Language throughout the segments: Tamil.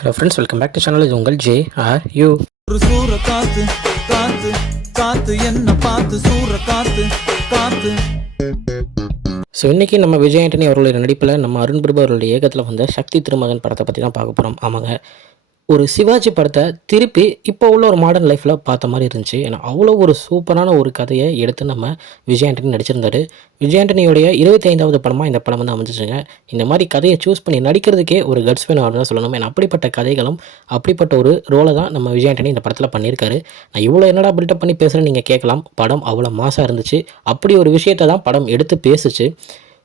Hello friends, welcome back to channel. இது உங்கள் JRU. ஒரு சூற காத்து காத்து காத்து என்ன பார்த்து சூற காத்து காத்து. ஸோ இன்றைக்கி நம்ம விஜய் ஆண்டனி அவர்களுடைய நடிப்பில் நம்ம அருண் பிரபு அவர்களுடைய இயக்கத்தில் வந்த சக்தி திருமகன் படத்தை பற்றி தான் பார்க்க போகிறோம். ஆமாங்க, ஒரு சிவாஜி படத்தை திருப்பி இப்போ உள்ள ஒரு மாடர்ன் லைஃப்பில் பார்த்த மாதிரி இருந்துச்சு. ஏன்னா அவ்வளோ ஒரு சூப்பரான ஒரு கதையை எடுத்து நம்ம விஜய் ஆண்டனி நடிச்சிருந்தார். விஜய் ஆண்டனியோடைய 25வது படமாக இந்த படம் வந்து அமைஞ்சிச்சுங்க. இந்த மாதிரி கதையை சூஸ் பண்ணி நடிக்கிறதுக்கே ஒரு கட்ஸ் வேணும் அப்படின்னு தான் சொல்லணும். ஏன்னா அப்படிப்பட்ட கதைகளும் அப்படிப்பட்ட ஒரு ரோலை தான் நம்ம விஜய் ஆண்டனி இந்த படத்தில் பண்ணியிருக்காரு. நான் இவ்வளோ என்னடா பில்டப் பண்ணி பேசுகிறேன்னு நீங்கள் கேட்கலாம். படம் அவ்வளோ மாசாக இருந்துச்சு. அப்படி ஒரு விஷயத்தை தான் படம் எடுத்து பேசுச்சு.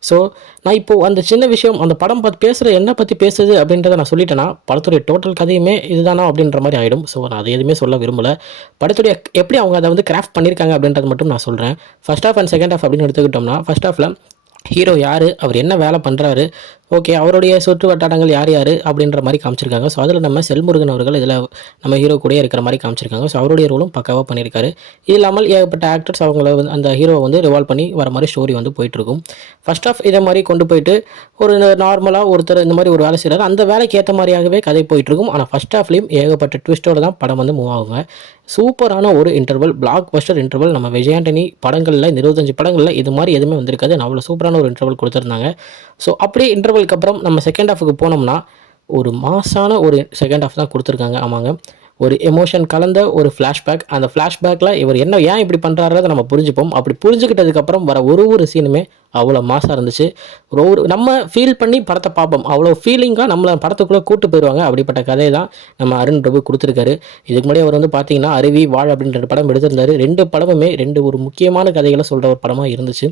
ஸோ நான் இப்போது அந்த சின்ன விஷயம், அந்த படம் பார்த்து பேசுகிற என்ன பற்றி பேசுது அப்படின்றத நான் சொல்லிட்டேன்னா படத்துடைய டோட்டல் கதையுமே இதுதானா அப்படின்ற மாதிரி ஆகிடும். ஸோ நான் அதை எதுவுமே சொல்ல விரும்பலை. படத்துடைய எப்படி அவங்க அதை வந்து கிராஃப்ட் பண்ணியிருக்காங்க அப்படின்றது மட்டும் நான் சொல்கிறேன். First half and second half அப்படின்னு எடுத்துக்கிட்டோம்னா, ஃபர்ஸ்ட் ஹாஃபில் ஹீரோ யார், அவர் என்ன வேலை பண்ணுறாரு, ஓகே, அவருடைய சுற்று வட்டாரங்கள் யார் யார் அப்படின்ற மாதிரி காமிச்சிருக்காங்க. ஸோ அதில் நம்ம செல்முருகன் அவர்கள் இதில் நம்ம ஹீரோ கூட இருக்கிற மாதிரி காமிச்சிருக்காங்க. ஸோ அவருடைய ரோலும் பக்காவாக பண்ணியிருக்காரு. இது இல்லாமல் ஏகப்பட்ட ஆக்டர்ஸ் அவங்கள வந்து அந்த ஹீரோவை வந்து ரிவால்வ் பண்ணி வர மாதிரி ஸ்டோரி வந்து போயிட்டுருக்கும். ஃபர்ஸ்ட் ஆஃப் இதை மாதிரி கொண்டு போயிட்டு ஒரு நார்மலாக ஒருத்தர் இந்த மாதிரி ஒரு வேலை செய்கிறார், அந்த வேலைக்கு ஏற்ற மாதிரியாகவே கதை போயிட்டுருக்கும். ஆனால் ஃபர்ஸ்ட் ஆஃப்லேயும் ஏகப்பட்ட ட்விஸ்ட்டோடு தான் படம் வந்து மூவ் ஆகுங்க. சூப்பரான ஒரு இன்டர்வல், பிளாக் பஸ்டர் இன்டர்வல். நம்ம விஜய் ஆண்டனி படங்களில் இந்த 25 படங்களில் இது மாதிரி எதுவுமே வந்திருக்காது. அவ்வளோ சூப்பரான ஒரு இன்டர்வல் கொடுத்துருந்தாங்க. ஸோ அப்படியே இன்டர்வலுக்கு அப்புறம் நம்ம செகண்ட் ஹாஃபுக்கு போனோம்னா ஒரு மாசான ஒரு செகண்ட் ஹாஃப் தான் கொடுத்துருக்காங்க. ஆமாங்க, ஒரு எமோஷன் கலந்த ஒரு ஃப்ளாஷ்பேக். அந்த ஃப்ளாஷ்பேக்கில் இவர் ஏன் இப்படி பண்ணுறாரதை நம்ம புரிஞ்சுப்போம். அப்படி புரிஞ்சுக்கிட்டதுக்கப்புறம் வர ஒரு சீனுமே அவ்வளோ மாசாக இருந்துச்சு. நம்ம ஃபீல் பண்ணி படத்தை பார்ப்போம். அவ்வளோ ஃபீலிங்காக நம்மளை படத்துக்குள்ளே கூட்டு போயிடுவாங்க. அப்படிப்பட்ட கதையை தான் நம்ம அருண் பிரபு கொடுத்துருக்காரு. இதுக்கு முன்னாடி அவர் வந்து பார்த்தீங்கன்னா அருவி, வாழ் அப்படின்ற படம் எடுத்திருந்தார். 2 படமுமே 2 ஒரு முக்கியமான கதைகளை சொல்கிற ஒரு படமாக இருந்துச்சு.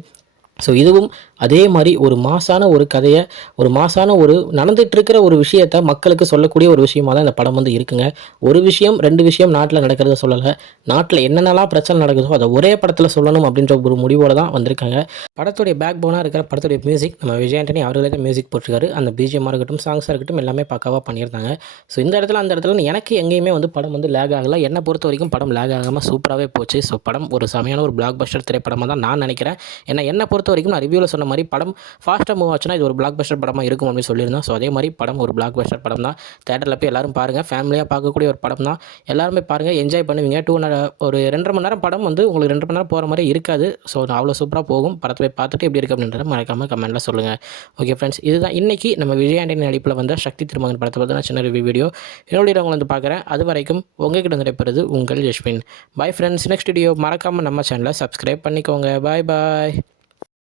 ஸோ இதுவும் அதே மாதிரி ஒரு மாசான ஒரு கதையை, ஒரு மாசான ஒரு நடந்துகிட்ருக்கிற ஒரு விஷயத்தை மக்களுக்கு சொல்லக்கூடிய ஒரு விஷயமாக தான் இந்த படம் வந்து இருக்குங்க. ஒரு விஷயம் 2 விஷயம் நாட்டில் நடக்கிறத சொல்லலை, நாட்டில் என்னென்னலாம் பிரச்சனை நடக்குதோ அதை ஒரே படத்தில் சொல்லணும் அப்படின்ற ஒரு முடிவோடு தான் வந்திருக்காங்க. படத்துடைய பேக் போனாக இருக்கிற படத்துடைய மியூசிக் நம்ம விஜய் ஆண்டனி அவர்களே தான் மியூசிக் போட்டிருக்காரு. அந்த பிஜிஎம்மாக இருக்கட்டும், சாங்ஸாக இருக்கட்டும், எல்லாமே பக்காவாக பண்ணியிருந்தாங்க. ஸோ இந்த இடத்துல எனக்கு எங்கேயுமே வந்து படம் வந்து லேக் ஆகலை. என்னை பொறுத்த வரைக்கும் படம் லேக் ஆகாமல் சூப்பராகவே போச்சு. ஸோ படம் ஒரு செமையான ஒரு பிளாக் பஸ்டர் திரைப்படமாக தான் நான் நினைக்கிறேன். ஏன்னா என்னை பொறுத்த வரைக்கும் நான் ரிவ்யூவில் சொன்ன மாதிரி படம் ஃபாஸ்ட்டாக மூவ் ஆச்சுன்னா இது ஒரு பிளாக் பஸ்டர் படமாக இருக்கும் அப்படின்னு சொல்லியிருந்தேன். ஸோ அதே மாதிரி படம் ஒரு பிளாக் பஸ்டர் படம் தான். தேட்டரில் போய் எல்லாரும் பாருங்கள். ஃபேமிலியாக பார்க்கக்கூடிய ஒரு படம் தான். எல்லாருமே பாருங்கள், என்ஜாய் பண்ணுவீங்க. ஒரு 2.5 மணி நேரம் படம் வந்து உங்களுக்கு 2 மணி நேரம் போகிற மாதிரி இருக்காது. ஸோ அவ்வளோ சூப்பராக போகும். படத்தை போய் பார்த்துட்டு எப்படி இருக்குது அப்படின்றத மறக்காமல் கமெண்ட்டில் சொல்லுங்கள். ஓகே ஃப்ரெண்ட்ஸ், இதுதான் இன்றைக்கி நம்ம விஜய் ஆண்டனி நடிப்பில் வந்த சக்தி திருமகன் படத்தை பற்றி நான் சின்ன ரிவ்யூ வீடியோ என்னுடைய உங்களை வந்து பார்க்குறேன். அது வரைக்கும் உங்ககிட்ட நடைபெறுது உங்கள் Yashwin. Bye friends. Next video மறக்காமல் நம்ம சேனலை சப்ஸ்கிரைப் பண்ணிக்கோங்க. பாய் பாய்.